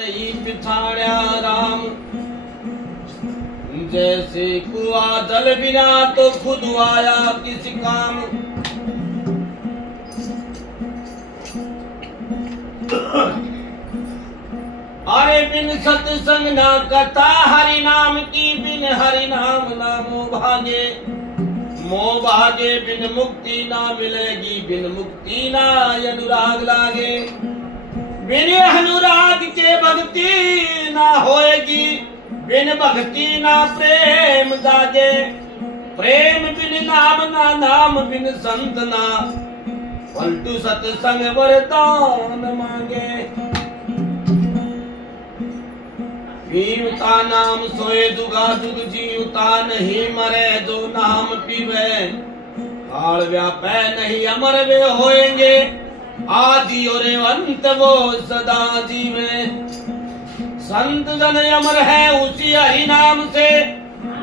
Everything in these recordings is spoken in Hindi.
बिठाड़ा राम जैसे कुआ जल बिना तो खुद आया किसी काम। अरे बिन सत्संग ना कथा हरि नाम की, बिन हरि नाम ना मोह भागे। मोह भागे बिन मुक्ति ना मिलेगी, बिन मुक्ति ना अनुराग लागे। बिन अनुराग के भक्ति ना होएगी, बिन भक्ति ना प्रेम जागे। प्रेम बिन नाम ना नाम, बिन संत ना पलटू सत्संग वरदान मांगे। पीवता नाम सोए जुगा जुग, जीवता नहीं मरे जो नाम पीवे। काल व्यापै नहीं अमर वे होएंगे, आदि और अंत वो सदा जीवे। संत जन अमर है उसी हरि नाम से,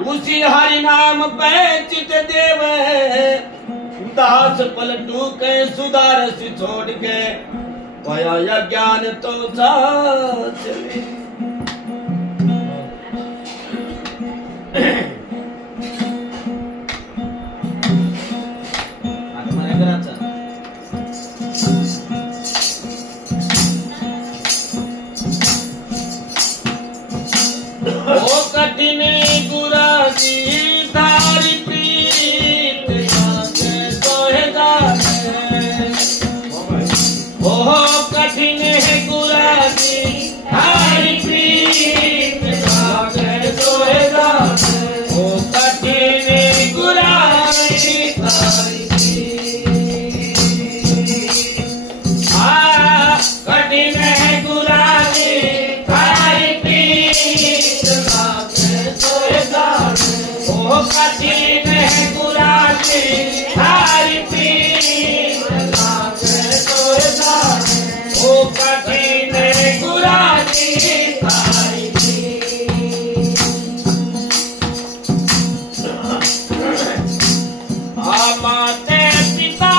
उसी हरि नाम पे चित देवे। दास पलटू के सुधारस छोड़ के, पाया ज्ञान तो चले। ओ कठिन गुराजी धारी प्रीत जाके सोहे जाके। ओ कठिन गुराजी धारी प्रीत जाके सोहे जाके। ओ कठिन गुराजी धारी कठिन गुराजी धारी प्रीत जाके सोहे जाके। ओ कठिन गुराजी धारी प्रीत जाके सोहे जाके। ओ कठिन गुराजी धारी माते पिता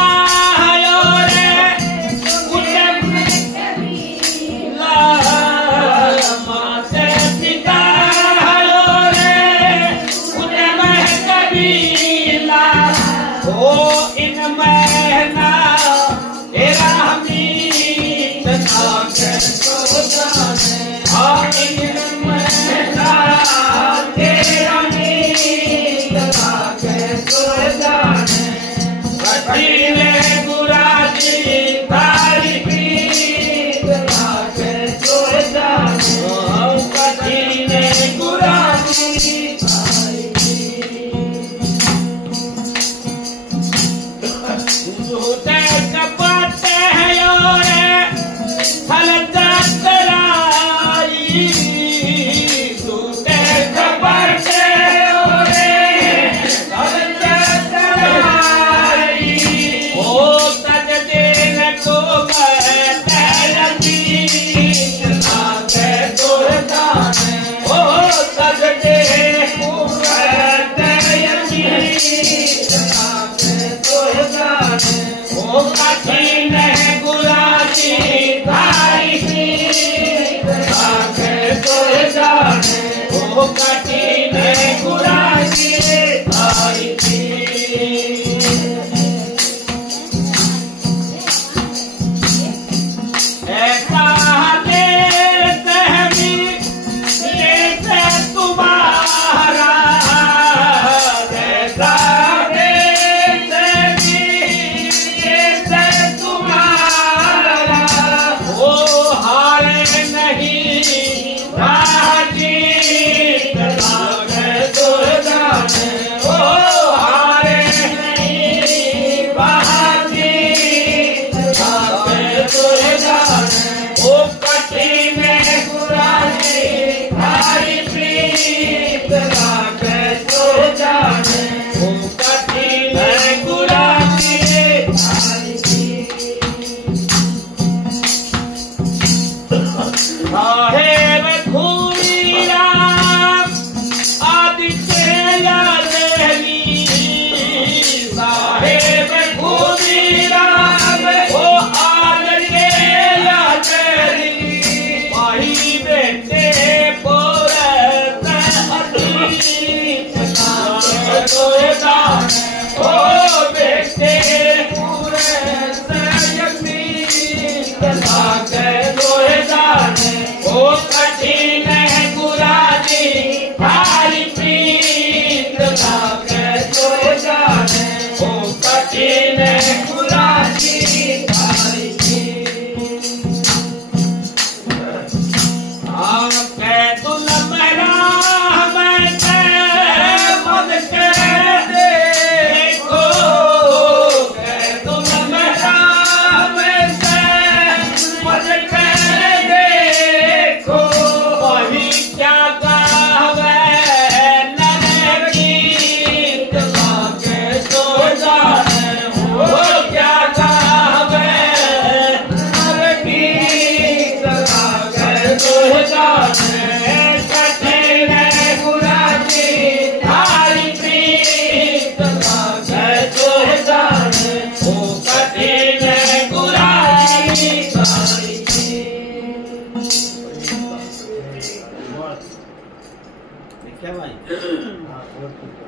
क्या भाई?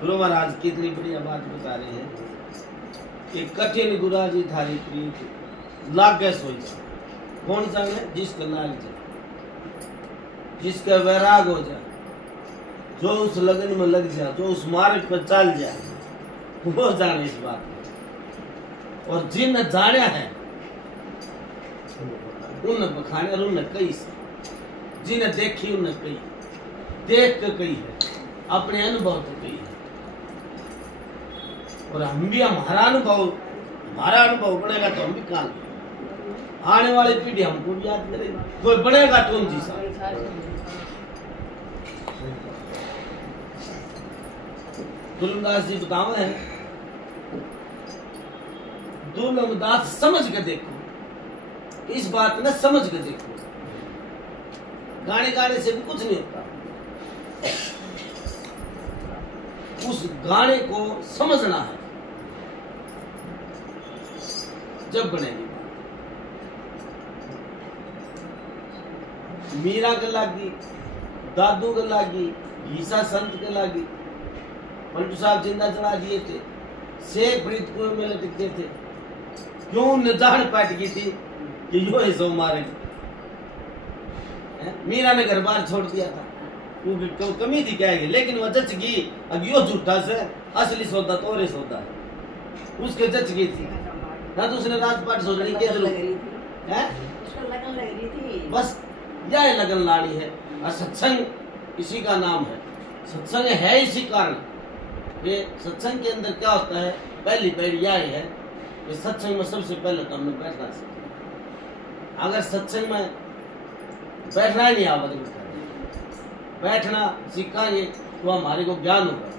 गुरु महाराज कितनी बढ़िया बात बता रहे हैं कि कठिन गुरा जी थारी प्रीत लागे सोई। कौन जाने? जिसका लाग जाए, जिसका वैराग हो जाए, जो उस लगन में लग जाए, जो उस मार्ग पर चल जाए, वो जाने इस बात को। और जिन जाना है उन बखाने और उन कई से, जिन्हें देखी उन कई, देख कर कई है, अपने अनुभव तो कई है। और हम भी हमारा अनुभव बनेगा तो हम भी काल आने वाली पीढ़ी हमको भी याद करेगी। कोई बनेगा तो हम जी सकते। दुर्लभदास जी बताओ है, दुर्लभदास समझ के देखो, इस बात में समझ के देखो। गाने गाने से भी कुछ नहीं होता, उस गाने को समझना है, जब बनेगी। मीरा के लागी, दादू के लागी, ईसा संत के लागी, पंटू साहब जिंदा चढ़ा दिए थे, शेख फरीद कुएं में लटकते थे। क्यों न जान पाट की थी कि यो है सो मारेंगे। मीरा ने घर बार छोड़ दिया था, क्योंकि कमी थी क्या है, लेकिन वो जच गई। अब यो झूठा से असली सौदा तो और सौदा है, उसके जच गई थी ना। तो उसने राजपाट सोचनी क्या जरूरत है, बस यह लगन लानी है। और सत्संग इसी का नाम है, सत्संग है इसी कारण। ये सत्संग के अंदर क्या होता है, पहली पहली यह है कि सत्संग में सबसे पहले तो हमने बैठना सीखा। अगर सत्संग में बैठना ही नहीं आवत, बैठना सीखाएंगे तो हमारे को ज्ञान होगा,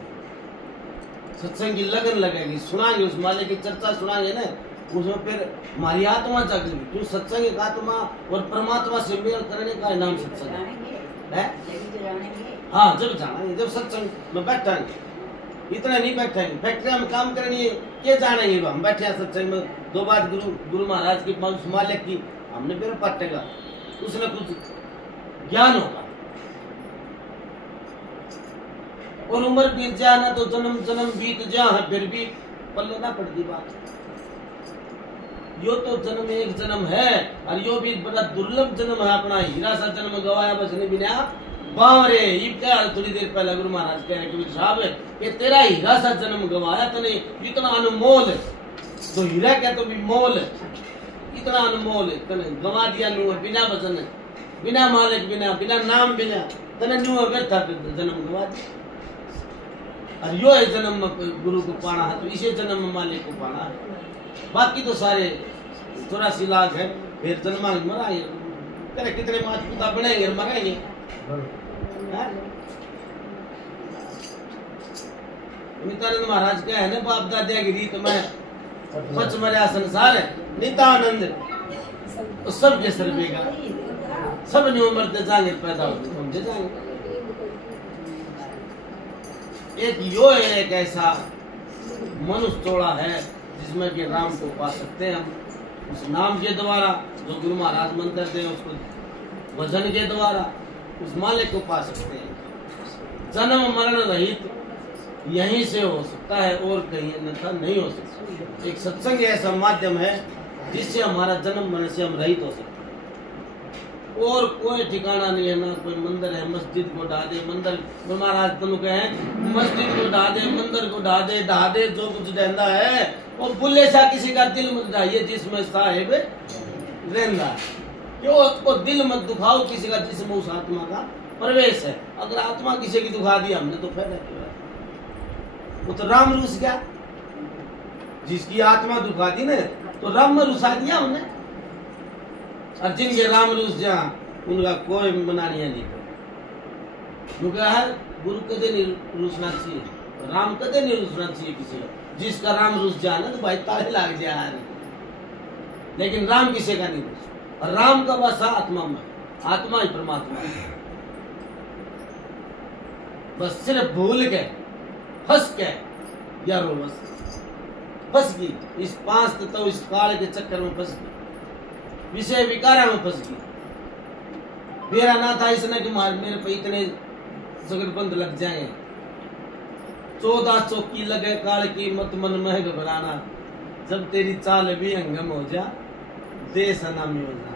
सत्संग की लगन लगेगी, सुनाएंगे, उस माले की चर्चा सुनाएंगे ना, उसमें फिर हमारी आत्मा जागेगी। क्यों? सत्संग एक आत्मा और परमात्मा से मेल करने का नाम सत्संग है। हाँ, जब जानेंगे, जब सत्संग में बैठेंगे। इतना नहीं बैठेंगे, फैक्ट्री में काम करनी है, क्या जानेंगे? हम बैठे हैं सत्संग में, दो बात गुरु महाराज की मालिक की हमने फिर पटेगा, उसमें कुछ ज्ञान होगा। और उम्र बीत जाए ना तो जन्म जन्म बीत जा है, फिर भी पल्ले ना पड़ती बात। यो तो जन्म एक जन्म है, और यो भी बड़ा दुर्लभ जन्म है। अपना हीरा सा जन्म गवाया बचने बिना बावरे। ये क्या थोड़ी देर पहले गुरु महाराज कह रहे कि साहब ये तेरा हीरा सा जन्म गवाया तने, इतना अनमोल है तो हीरा क्या तो भी मोल है, इतना अनमोल है तने गवा दिया नू, बिना वचन, बिना मालिक, बिना नाम, बिना तने नू व्यर्थ जन्म गवा दिया। और यो है जन्म में गुरु को पाना है, तो इसे जन्म में मालिक को पाना है। बाकी तो सारे 84 लाख है, फिर जन्मा मराए तेरे कितने माता बनेंगे मरेंगे। नित्यानंद महाराज क्या है ना, बाप दादा की रीत में पच मर्या संसार है, नित्यानंद सबके सर्वेगा, सब ने उम्र जाएंगे, पैदा होते समझे जाएंगे। एक यो है, एक ऐसा मनुष्य तोड़ा है जिसमें कि राम को पा सकते हैं हम, उस नाम के द्वारा जो गुरु महाराज मंत्र दे, उसको भजन के द्वारा उस मालिक को पा सकते हैं। जन्म मरण रहित यहीं से हो सकता है, और कहीं अन्यथा नहीं हो सकता। एक सत्संग ऐसा माध्यम है जिससे हमारा जन्म मरण से हम रहित हो सकते हैं। और कोई ठिकाना नहीं है, ना कोई मंदिर है, मस्जिद को ढा दे, मंदिर गुरु महाराज तुम कहे मस्जिद को ढा दे, मंदिर को ढा दे, जो कुछ रहता है और बुल्ले सा किसी का दिल मत ढाइए जिसमें साहिब रहना। क्यों को दिल मत दुखाओ किसी का जिसमें उस आत्मा का प्रवेश है। अगर आत्मा किसी की दुखा दी हमने तो फायदा क्या? वो तो राम रूस गया, जिसकी आत्मा दुखा दी ना तो राम में रुसा दिया हमने। और जिनके राम रूस जा उनका कोई मनानिया नहीं है। गुरु कदे नहीं रूसना चाहिए, राम कदे नहीं रूसना चाहिए किसी का। जिसका राम रूस जाए ना तो भाई ताले लाग जाए, लेकिन राम किसी का नहीं रूस। और राम का वासा आत्मा में, आत्मा ही परमात्मा है। बस सिर्फ भूल के फंस के यारो बस फंस गई इस 5 तत्व, इस काल के चक्कर में फंस गई, विषय विकारा में फंस गई। मेरा ना था इसने कि मेरे पे इतने सगरबंद लग जाएंगे। 14 चौकी लगे काल की मत मन में घबराना, जब तेरी चाल भी हंगम हो जा देश अनामी हो जा।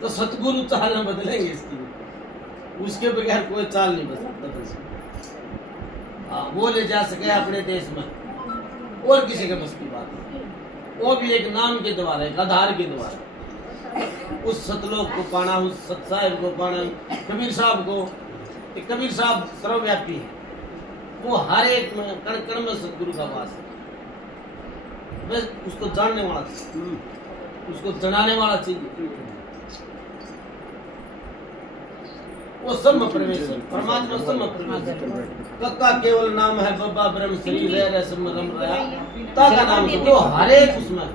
तो सतगुरु चाल न बदलेंगे इसकी, उसके बगैर कोई चाल नहीं बदल सकता। हाँ, वो ले जा सके अपने देश में और किसी के बस की बात नहीं। वो भी एक नाम के द्वारा, एक आधार के द्वारा उस सतलोक को पाना, उस सत साहिब को पाना। कबीर साहब को, कबीर साहब सर्वव्यापी है, वो हर एक में कण कण में सतगुरु का वास है। बस उसको जानने वाला चाहिए, उसको जनाने वाला चाहिए। वो सब में परमेश्वर, परमात्मा सब में परमेश्वर। कक्का केवल नाम है, बब्बा ब्रह्म शरीर है, सब में रम रहा। ता का नाम तो वो हर एक उसमें,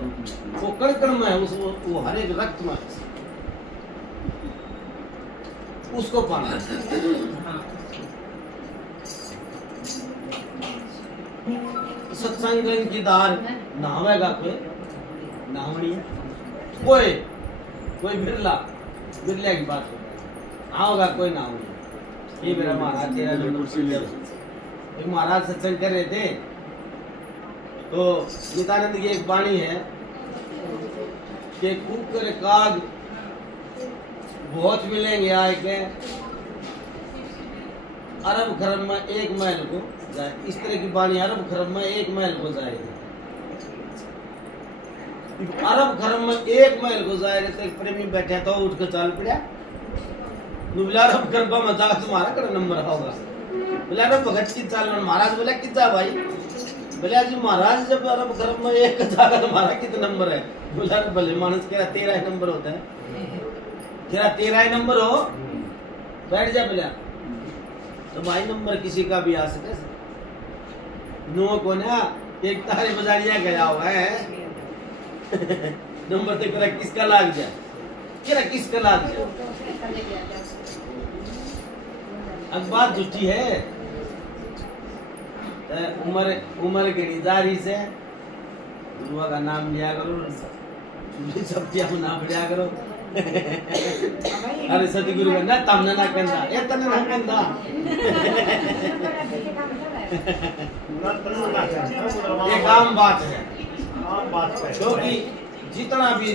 वो कण कण में है, वो हर एक रक्त में है, उसको पाना। सत्संग की धार नहावेगा कोई नहावनी है, कोई बिरला की बात है, आओगा कोई ना होगा। ये मेरा महाराज तेरा एक महाराज सत्संग कर रहे थे, तो नित्यानंद की एक वाणी है कि कुकर काग बहुत मिलेंगे आए के, अरब खरब में एक मैल को जाए। इस तरह की वाणी अरब खरब में एक मैल को जाएगी। अरब खरब में एक मैल को जाएगा तो एक प्रेमी बैठा था, उठ कर चाल पड़ा। अरब खरब में जाकर तुम्हारा कड़ा नंबर होगा। बोले अरे भगत की चाल में महाराज बोला कितना भाई? बोले जी महाराज जब अरब खरब में एक जाकर तुम्हारा कितना नंबर है? बोला भले मानस कह रहा 13 नंबर होता है। कह रहा 13 नंबर हो, बैठ जा। बोला तो भाई नंबर किसी का भी आ सके, नो को ना एक तारे बजारिया गया हुआ है नंबर तो करा किसका लाग जाए, करा किसका लाग जाए। अब बात झूठी है। उम्र के निजारी से गुरुआ का नाम लिया करो, सब क्या नाम लिया करो। अरे सतगुरु का ना तमने ना कहना, ये तने ना कहना। ये काम बात है, क्योंकि जितना भी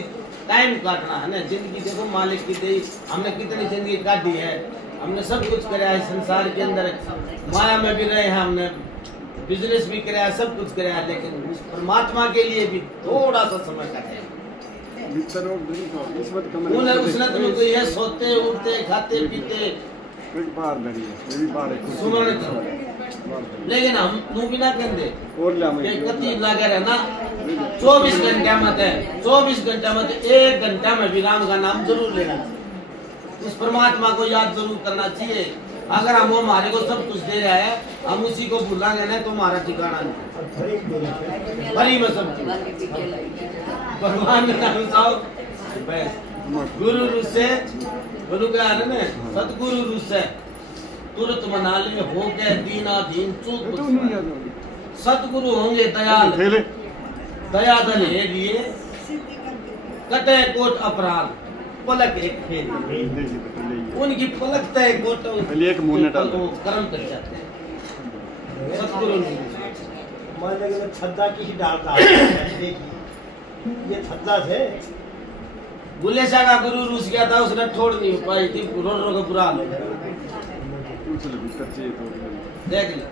टाइम काटना है ना जिंदगी, देखो मालिक की दी हमने कितनी जिंदगी काटी है, हमने सब कुछ कराया है संसार के अंदर, माया में भी रहे हैं, हमने बिजनेस भी कराया, सब कुछ कराया, लेकिन उस परमात्मा के लिए भी थोड़ा सा समय काटे। उसने तुम्हें कोई है सोते उठते खाते पीते सुमरण करो, लेकिन हम तू भी ना कहते कति लगे रहना 24 घंटे में 24 घंटे में 1 घंटा में भी राम का नाम जरूर लेना चाहिए। उस परमात्मा को याद जरूर करना चाहिए। अगर हम वो हमारे को सब कुछ दे रहा है, हम उसी को भूलांगे ना तो हमारा ठिकाना नहीं। भरी में सब भगवान का नाम साहब गुरु रुसे गुरु का ना सतगुरु रुसे तुरंत मना ले हो गए दीना दीन चूक। सतगुरु होंगे दयाल, दया दल है लिए कटे कोट अपराध पलक एक फेर, उनकी पलक तय कोट कर्म कर जाते हैं। सतगुरु नहीं छद्दा की डालता है, ये छद्दा से बुल्ले शाह का गुरु रूस गया था, उसने छोड़ नहीं पाई थी, रो रो का बुरा हाल हो गया। देख ले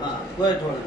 हाँ कोई छोड़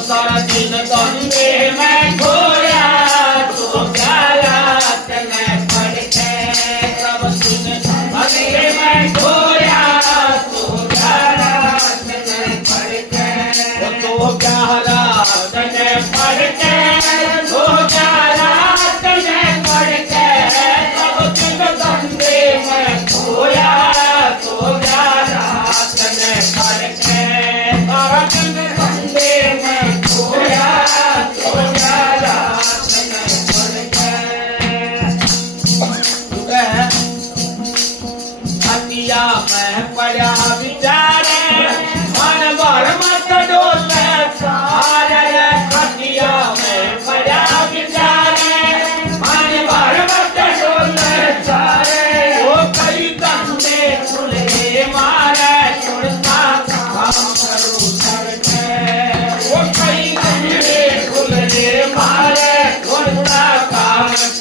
सारा दिन गम में मैं खोया तो क्या रात में पड़ भागवत